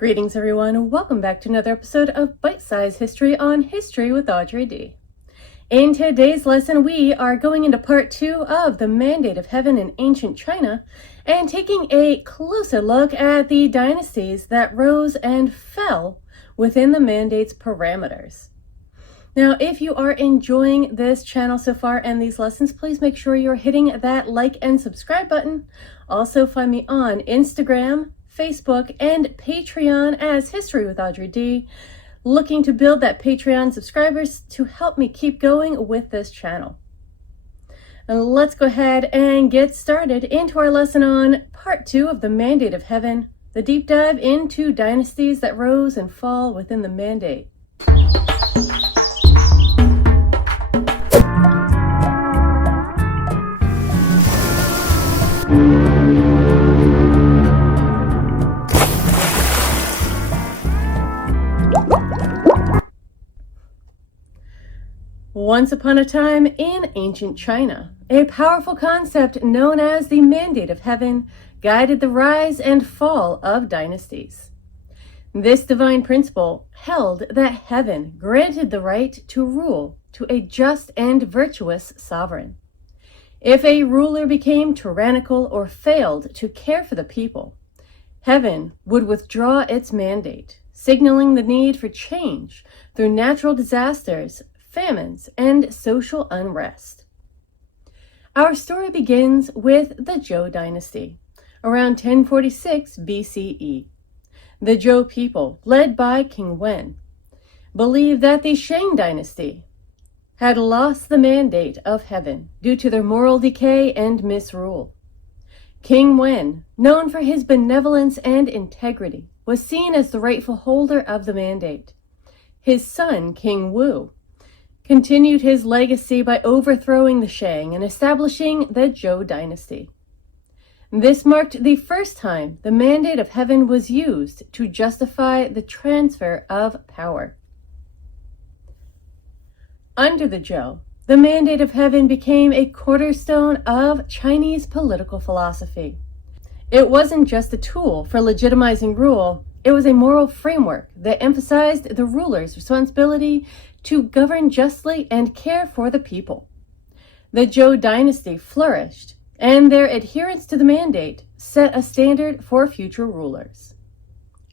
Greetings everyone, welcome back to another episode of Bite Size History on History with Audrey D. In today's lesson, we are going into part 2 of the Mandate of Heaven in ancient China and taking a closer look at the dynasties that rose and fell within the mandate's parameters. Now, if you are enjoying this channel so far and these lessons, please make sure you're hitting that like and subscribe button. Also find me on Instagram, Facebook, and Patreon as History with Audrey D. Looking to build that Patreon subscribers to help me keep going with this channel. And let's go ahead and get started into our lesson on part 2 of the Mandate of Heaven, the deep dive into dynasties that rose and fall within the mandate. Once upon a time in ancient China, a powerful concept known as the Mandate of Heaven guided the rise and fall of dynasties. This divine principle held that heaven granted the right to rule to a just and virtuous sovereign. If a ruler became tyrannical or failed to care for the people, heaven would withdraw its mandate, signaling the need for change through natural disasters, famines, and social unrest. Our story begins with the Zhou dynasty, around 1046 BCE. The Zhou people, led by King Wen, believed that the Shang dynasty had lost the mandate of heaven due to their moral decay and misrule. King Wen, known for his benevolence and integrity, was seen as the rightful holder of the mandate. His son, King Wu, continued his legacy by overthrowing the Shang and establishing the Zhou dynasty. This marked the first time the Mandate of Heaven was used to justify the transfer of power. Under the Zhou, the Mandate of Heaven became a cornerstone of Chinese political philosophy. It wasn't just a tool for legitimizing rule, it was a moral framework that emphasized the ruler's responsibility to govern justly and care for the people. The Zhou dynasty flourished, and their adherence to the mandate set a standard for future rulers.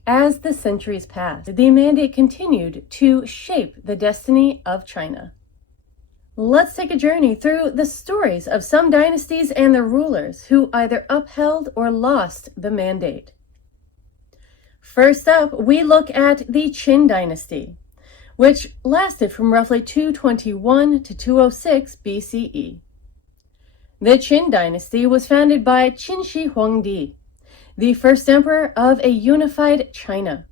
As the centuries passed, the mandate continued to shape the destiny of China. Let's take a journey through the stories of some dynasties and their rulers who either upheld or lost the mandate. First up, we look at the Qin dynasty, which lasted from roughly 221 to 206 BCE. The Qin dynasty was founded by Qin Shi Huangdi, the first emperor of a unified China.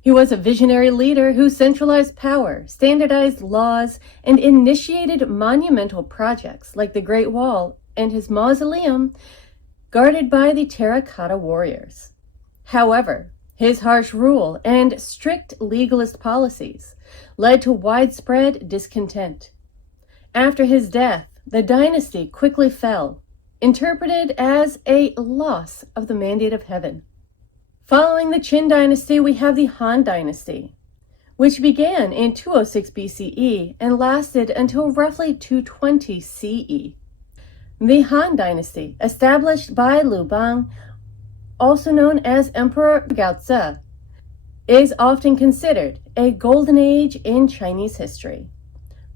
He was a visionary leader who centralized power, standardized laws, and initiated monumental projects like the Great Wall and his mausoleum, guarded by the terracotta warriors. However, his harsh rule and strict legalist policies led to widespread discontent. After his death, the dynasty quickly fell, interpreted as a loss of the Mandate of Heaven. Following the Qin dynasty, we have the Han dynasty, which began in 206 BCE and lasted until roughly 220 CE. The Han dynasty, established by Liu Bang, also known as Emperor Gaozi, is often considered a golden age in Chinese history.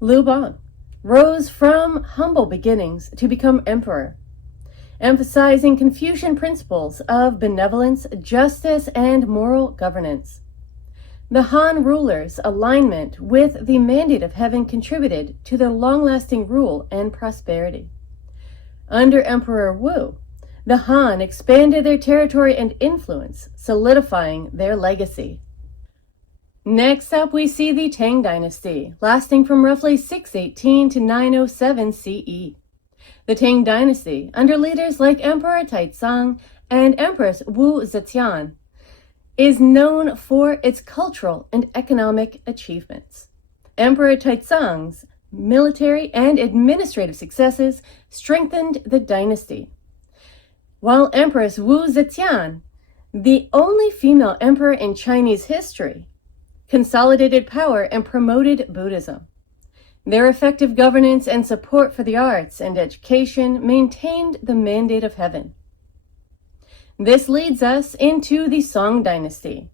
Liu Bang rose from humble beginnings to become emperor, emphasizing Confucian principles of benevolence, justice, and moral governance. The Han rulers' alignment with the Mandate of Heaven contributed to their long-lasting rule and prosperity. Under Emperor Wu, the Han expanded their territory and influence, solidifying their legacy. Next up, we see the Tang dynasty, lasting from roughly 618 to 907 CE. The Tang dynasty, under leaders like Emperor Taizong and Empress Wu Zetian, is known for its cultural and economic achievements. Emperor Taizong's military and administrative successes strengthened the dynasty, while Empress Wu Zetian The only female emperor in Chinese history, consolidated power and promoted Buddhism. Their effective governance and support for the arts and education maintained the mandate of heaven. This leads us into the Song Dynasty.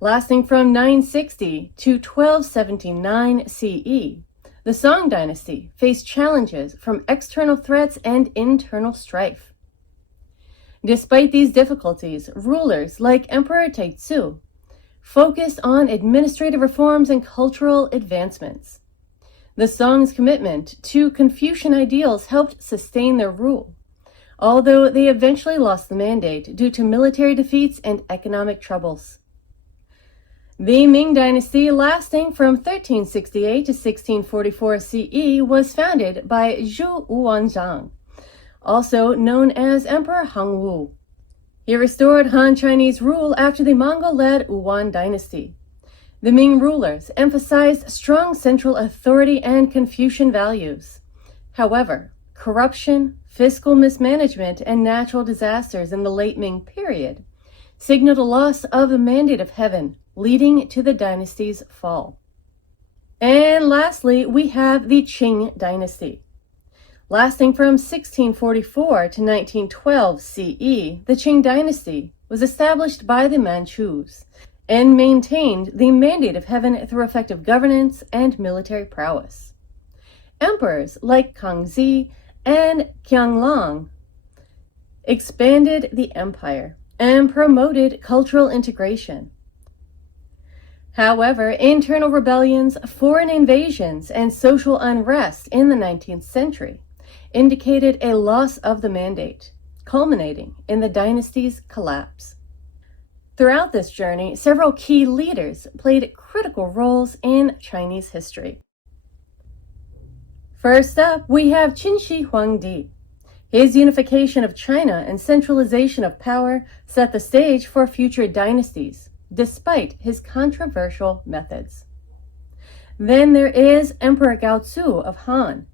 Lasting from 960 to 1279 CE, the Song Dynasty faced challenges from external threats and internal strife. Despite these difficulties, rulers like Emperor Taizong focused on administrative reforms and cultural advancements. The Song's commitment to Confucian ideals helped sustain their rule, although they eventually lost the mandate due to military defeats and economic troubles. The Ming Dynasty, lasting from 1368 to 1644 CE, was founded by Zhu Yuanzhang, also known as Emperor Hongwu. He restored Han Chinese rule after the Mongol-led Yuan Dynasty. The Ming rulers emphasized strong central authority and Confucian values. However, corruption, fiscal mismanagement, and natural disasters in the late Ming period signaled a loss of the mandate of heaven, leading to the dynasty's fall. And lastly, we have the Qing Dynasty. Lasting from 1644 to 1912 CE, the Qing Dynasty was established by the Manchus and maintained the mandate of heaven through effective governance and military prowess. Emperors like Kangxi and Qianlong expanded the empire and promoted cultural integration. However, internal rebellions, foreign invasions, and social unrest in the 19th century indicated a loss of the mandate, culminating in the dynasty's collapse. Throughout this journey, several key leaders played critical roles in Chinese history. First up, we have Qin Shi Huangdi. His unification of China and centralization of power set the stage for future dynasties, despite his controversial methods. Then there is Emperor Gaozu of Han.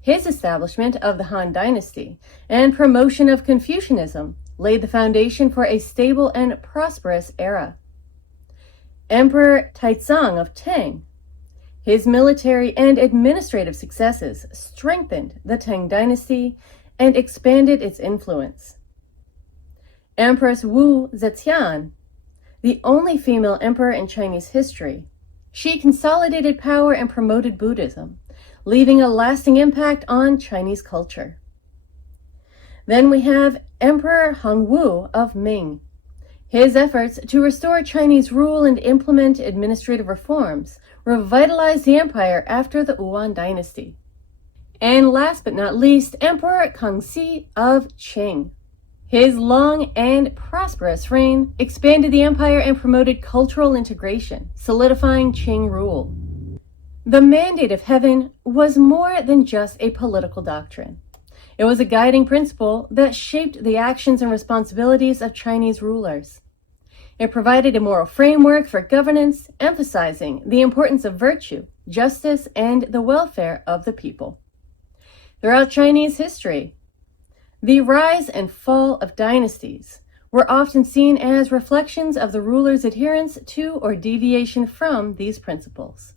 His establishment of the Han Dynasty and promotion of Confucianism laid the foundation for a stable and prosperous era. Emperor Taizong of Tang. His military and administrative successes strengthened the Tang Dynasty and expanded its influence. Empress Wu Zetian, the only female emperor in Chinese history, she consolidated power and promoted Buddhism, leaving a lasting impact on Chinese culture. Then we have Emperor Hongwu of Ming. His efforts to restore Chinese rule and implement administrative reforms revitalized the empire after the Yuan Dynasty. And last but not least, Emperor Kangxi of Qing. His long and prosperous reign expanded the empire and promoted cultural integration, solidifying Qing rule. The mandate of heaven was more than just a political doctrine. It was a guiding principle that shaped the actions and responsibilities of Chinese rulers. It provided a moral framework for governance, emphasizing the importance of virtue, justice, and the welfare of the people. Throughout Chinese history, the rise and fall of dynasties were often seen as reflections of the ruler's adherence to or deviation from these principles.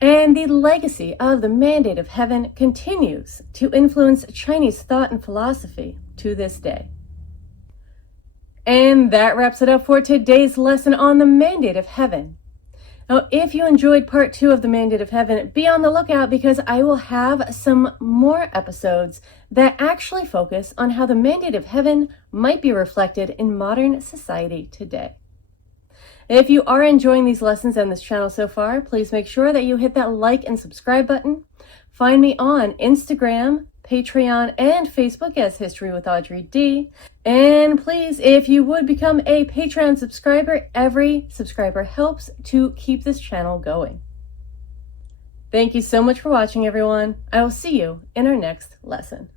And the legacy of the mandate of heaven continues to influence Chinese thought and philosophy to this day. And that wraps it up for today's lesson on the mandate of heaven. Now, if you enjoyed part 2 of the Mandate of Heaven, be on the lookout because I will have some more episodes that actually focus on how the Mandate of Heaven might be reflected in modern society today. If you are enjoying these lessons and this channel so far, please make sure that you hit that like and subscribe button. Find me on Instagram, Patreon, and Facebook as History with Audrey D. And please, if you would become a Patreon subscriber, every subscriber helps to keep this channel going. Thank you so much for watching, everyone. I will see you in our next lesson.